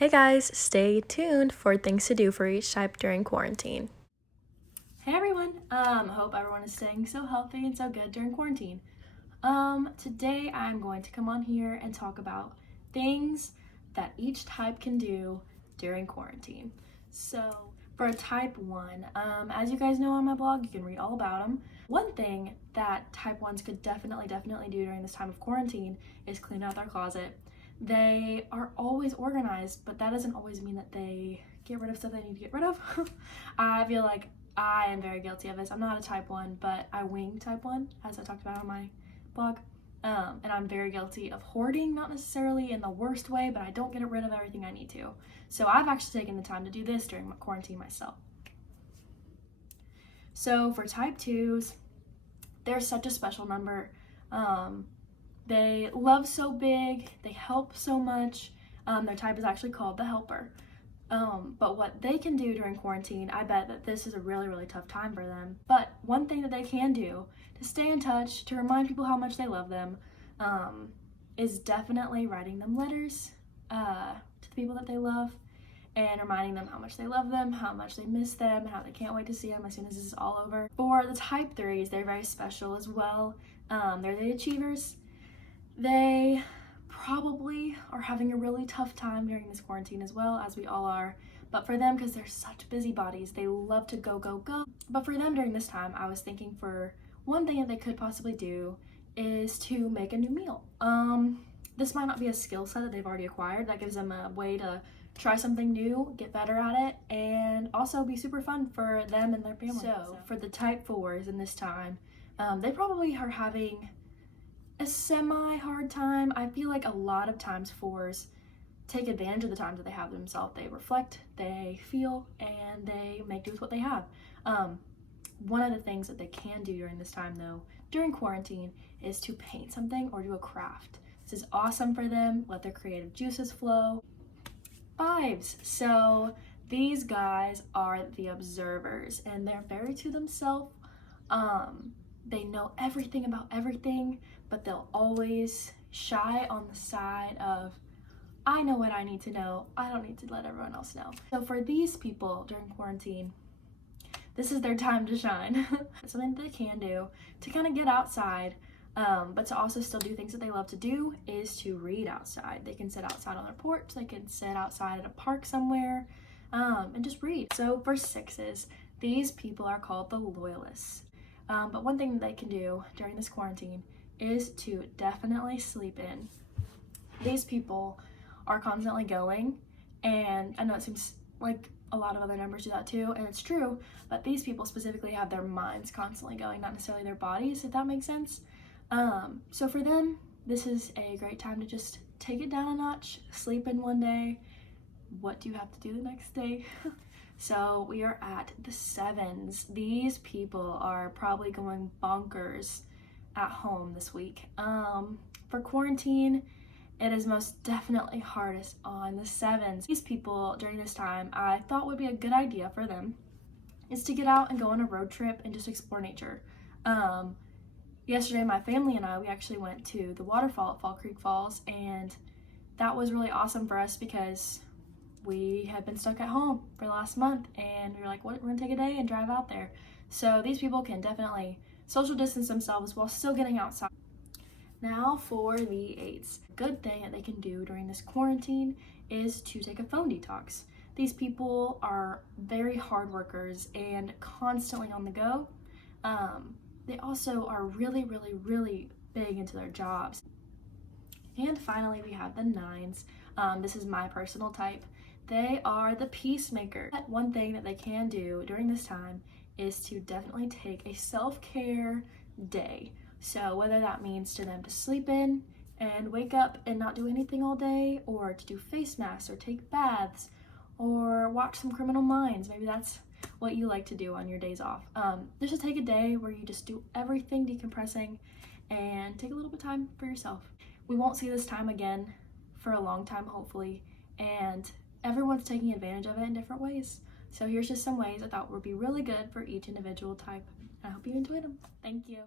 Hey guys, stay tuned for things to do for each type during quarantine. Hey everyone, hope everyone is staying so healthy and so good during quarantine. Today I'm going to come on here and talk about things that each type can do during quarantine. So for type 1, as you guys know on my blog, you can read all about them. One thing that type 1s could definitely do during this time of quarantine is clean out their closet. They are always organized, but that doesn't always mean that they get rid of stuff they need to get rid of. I feel like I am very guilty of this. I'm not a type 1, but I wing type 1, as I talked about on my blog. And I'm very guilty of hoarding, not necessarily in the worst way, but I don't get rid of everything I need to. So I've actually taken the time to do this during my quarantine myself. So for type 2s, they're such a special number. They love so big, they help so much. Their type is actually called the helper. But what they can do during quarantine, I bet that this is a really tough time for them. But one thing that they can do to stay in touch, to remind people how much they love them, is definitely writing them letters to the people that they love and reminding them how much they love them, how much they miss them, and how they can't wait to see them as soon as this is all over. For the type 3s, they're very special as well. They're the achievers. They probably are having a really tough time during this quarantine as well, as we all are. But for them, because they're such busybodies, they love to go. But for them during this time, I was thinking for one thing that they could possibly do is to make a new meal. This might not be a skill set that they've already acquired. That gives them a way to try something new, get better at it, and also be super fun for them and their family. So for the type 4s in this time, they probably are having a semi-hard time. I feel like a lot of times 4s take advantage of the times that they have themselves. They reflect, they feel, and they make do with what they have. One of the things that they can do during this time though, during quarantine, is to paint something or do a craft. This is awesome for them, let their creative juices flow. 5s, so these guys are the observers and they're very to themselves. They know everything about everything, but they'll always shy on the side of, I know what I need to know, I don't need to let everyone else know. So for these people during quarantine, this is their time to shine. Something that they can do to kind of get outside, but to also still do things that they love to do is to read outside. They can sit outside on their porch, they can sit outside at a park somewhere, and just read. So for 6s, these people are called the loyalists. But one thing that they can do during this quarantine is to definitely sleep in. These people are constantly going, and I know it seems like a lot of other numbers do that too, and it's true, but these people specifically have their minds constantly going, not necessarily their bodies, if that makes sense. So for them, this is a great time to just take it down a notch, sleep in one day. What do you have to do the next day? So we are at the 7s. These people are probably going bonkers at home this week. For quarantine, it is most definitely hardest on the 7s. These people during this time, I thought would be a good idea for them is to get out and go on a road trip and just explore nature. Yesterday, my family and I, we actually went to the waterfall at Fall Creek Falls, and that was really awesome for us because we had been stuck at home for the last month, and we were like, what, we're gonna take a day and drive out there. So these people can definitely social distance themselves while still getting outside. Now for the 8s. Good thing that they can do during this quarantine is to take a phone detox. These people are very hard workers and constantly on the go. They also are really big into their jobs. And finally, we have the 9s. This is my personal type. They are the peacemaker. One thing that they can do during this time is to definitely take a self-care day. So whether that means to them to sleep in and wake up and not do anything all day, or to do face masks or take baths or watch some Criminal Minds, maybe that's what you like to do on your days off. Just to take a day where you just do everything decompressing and take a little bit of time for yourself. We won't see this time again for a long time, hopefully, and everyone's taking advantage of it in different ways. So here's just some ways I thought would be really good for each individual type. I hope you enjoyed them. Thank you.